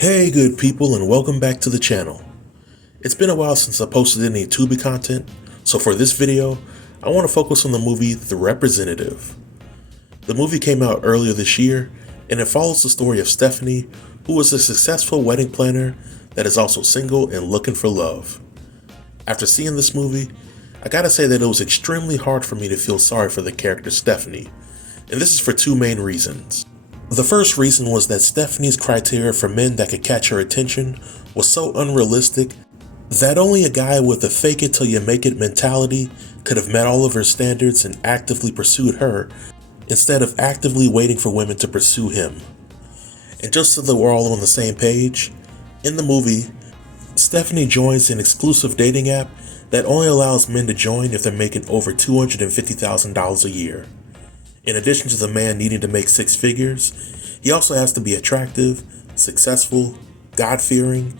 Hey good people, and welcome back to the channel. It's been a while since I posted any Tubi content, so for this video, I want to focus on the movie The Representative. The movie came out earlier this year, and it follows the story of Stephanie, who is a successful wedding planner that is also single and looking for love. After seeing this movie, I gotta say that it was extremely hard for me to feel sorry for the character Stephanie, and this is for two main reasons. The first reason was that Stephanie's criteria for men that could catch her attention was so unrealistic that only a guy with a fake it till you make it mentality could have met all of her standards and actively pursued her instead of actively waiting for women to pursue him. And just so that we're all on the same page, in the movie, Stephanie joins an exclusive dating app that only allows men to join if they're making over $250,000 a year. In addition to the man needing to make six figures, he also has to be attractive, successful, God-fearing,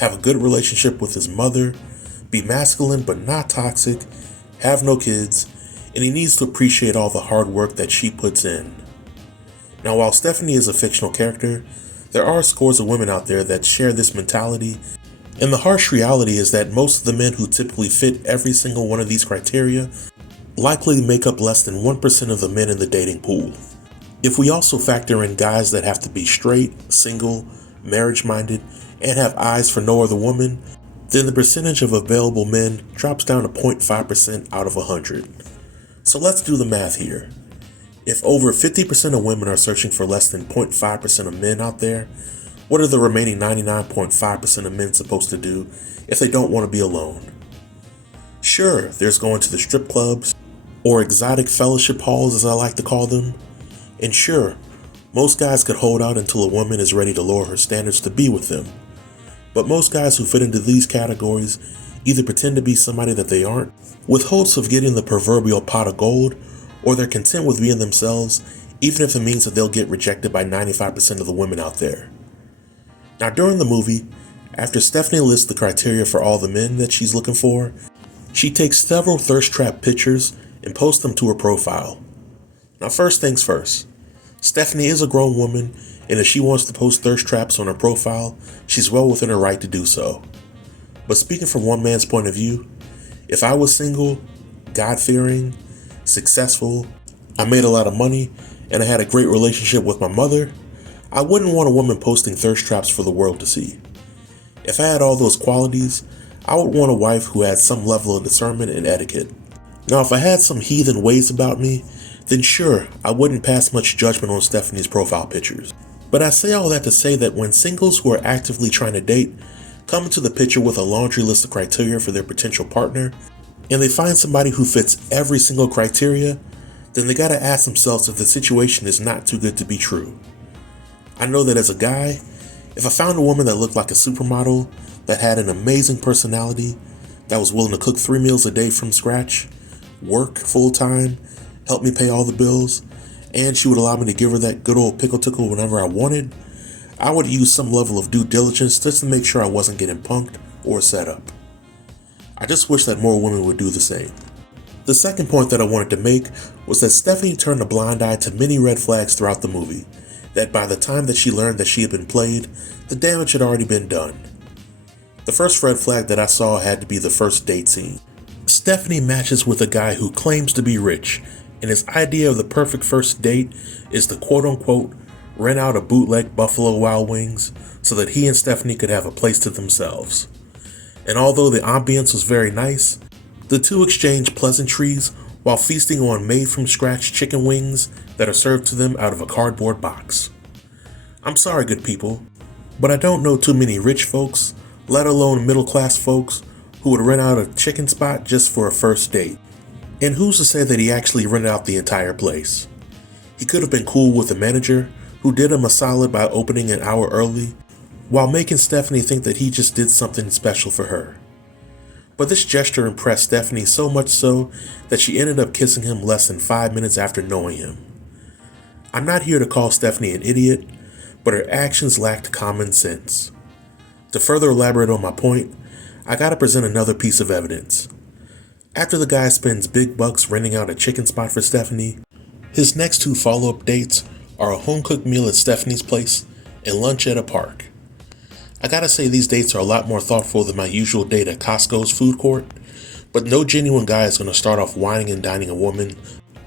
have a good relationship with his mother, be masculine but not toxic, have no kids, and he needs to appreciate all the hard work that she puts in. Now, while Stephanie is a fictional character, there are scores of women out there that share this mentality, and the harsh reality is that most of the men who typically fit every single one of these criteria likely make up less than 1% of the men in the dating pool. If we also factor in guys that have to be straight, single, marriage-minded, and have eyes for no other woman, then the percentage of available men drops down to 0.5% out of 100. So let's do the math here. If over 50% of women are searching for less than 0.5% of men out there, what are the remaining 99.5% of men supposed to do if they don't want to be alone? Sure, there's going to the strip clubs, or exotic fellowship halls as I like to call them. And sure, most guys could hold out until a woman is ready to lower her standards to be with them. But most guys who fit into these categories either pretend to be somebody that they aren't, with hopes of getting the proverbial pot of gold, or they're content with being themselves, even if it means that they'll get rejected by 95% of the women out there. Now during the movie, after Stephanie lists the criteria for all the men that she's looking for, she takes several thirst trap pictures and posts them to her profile. Now first things first, Stephanie is a grown woman, and if she wants to post thirst traps on her profile, she's well within her right to do so. But speaking from one man's point of view, if I was single, God-fearing, successful, I made a lot of money, and I had a great relationship with my mother, I wouldn't want a woman posting thirst traps for the world to see. If I had all those qualities, I would want a wife who had some level of discernment and etiquette. Now, if I had some heathen ways about me, then sure, I wouldn't pass much judgment on Stephanie's profile pictures. But I say all that to say that when singles who are actively trying to date come into the picture with a laundry list of criteria for their potential partner, and they find somebody who fits every single criteria, then they gotta ask themselves if the situation is not too good to be true. I know that as a guy, if I found a woman that looked like a supermodel, that had an amazing personality, that was willing to cook 3 meals a day from scratch, work full-time, help me pay all the bills, and she would allow me to give her that good old pickle tickle whenever I wanted, I would use some level of due diligence just to make sure I wasn't getting punked or set up. I just wish that more women would do the same. The second point that I wanted to make was that Stephanie turned a blind eye to many red flags throughout the movie, that by the time that she learned that she had been played, the damage had already been done. The first red flag that I saw had to be the first date scene. Stephanie matches with a guy who claims to be rich, and his idea of the perfect first date is to quote-unquote rent out a bootleg Buffalo Wild Wings so that he and Stephanie could have a place to themselves. And although the ambience was very nice, the two exchange pleasantries while feasting on made-from-scratch chicken wings that are served to them out of a cardboard box. I'm sorry, good people, but I don't know too many rich folks, let alone middle-class folks, who would rent out a chicken spot just for a first date. And who's to say that he actually rented out the entire place? He could have been cool with the manager, who did him a solid by opening an hour early, while making Stephanie think that he just did something special for her. But this gesture impressed Stephanie so much so that she ended up kissing him less than 5 minutes after knowing him. I'm not here to call Stephanie an idiot, but her actions lacked common sense. To further elaborate on my point, I gotta present another piece of evidence. After the guy spends big bucks renting out a chicken spot for Stephanie, his next two follow-up dates are a home-cooked meal at Stephanie's place and lunch at a park. I gotta say these dates are a lot more thoughtful than my usual date at Costco's food court, but no genuine guy is gonna start off whining and dining a woman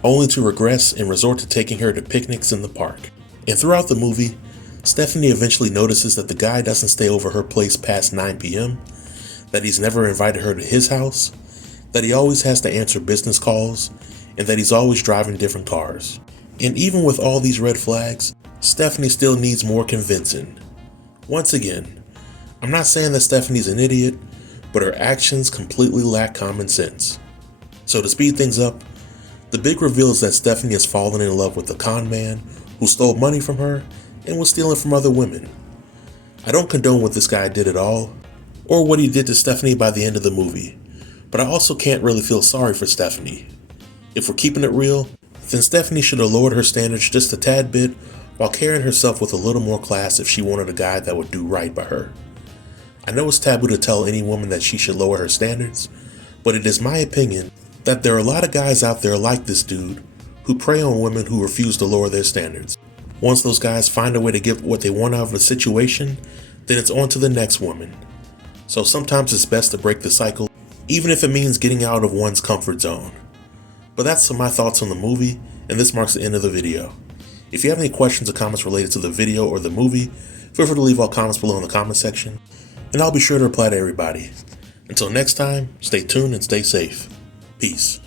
only to regress and resort to taking her to picnics in the park. And throughout the movie, Stephanie eventually notices that the guy doesn't stay over her place past 9 p.m., that he's never invited her to his house, that he always has to answer business calls, and that he's always driving different cars. And even with all these red flags, Stephanie still needs more convincing. Once again, I'm not saying that Stephanie's an idiot, but her actions completely lack common sense. So to speed things up, the big reveal is that Stephanie has fallen in love with the con man who stole money from her and was stealing from other women. I don't condone what this guy did at all, or what he did to Stephanie by the end of the movie, but I also can't really feel sorry for Stephanie. If we're keeping it real, then Stephanie should have lowered her standards just a tad bit while carrying herself with a little more class if she wanted a guy that would do right by her. I know it's taboo to tell any woman that she should lower her standards, but it is my opinion that there are a lot of guys out there like this dude who prey on women who refuse to lower their standards. Once those guys find a way to get what they want out of a situation, then it's on to the next woman. So sometimes it's best to break the cycle, even if it means getting out of one's comfort zone. But that's some of my thoughts on the movie, and this marks the end of the video. If you have any questions or comments related to the video or the movie, feel free to leave all comments below in the comment section, and I'll be sure to reply to everybody. Until next time, stay tuned and stay safe. Peace.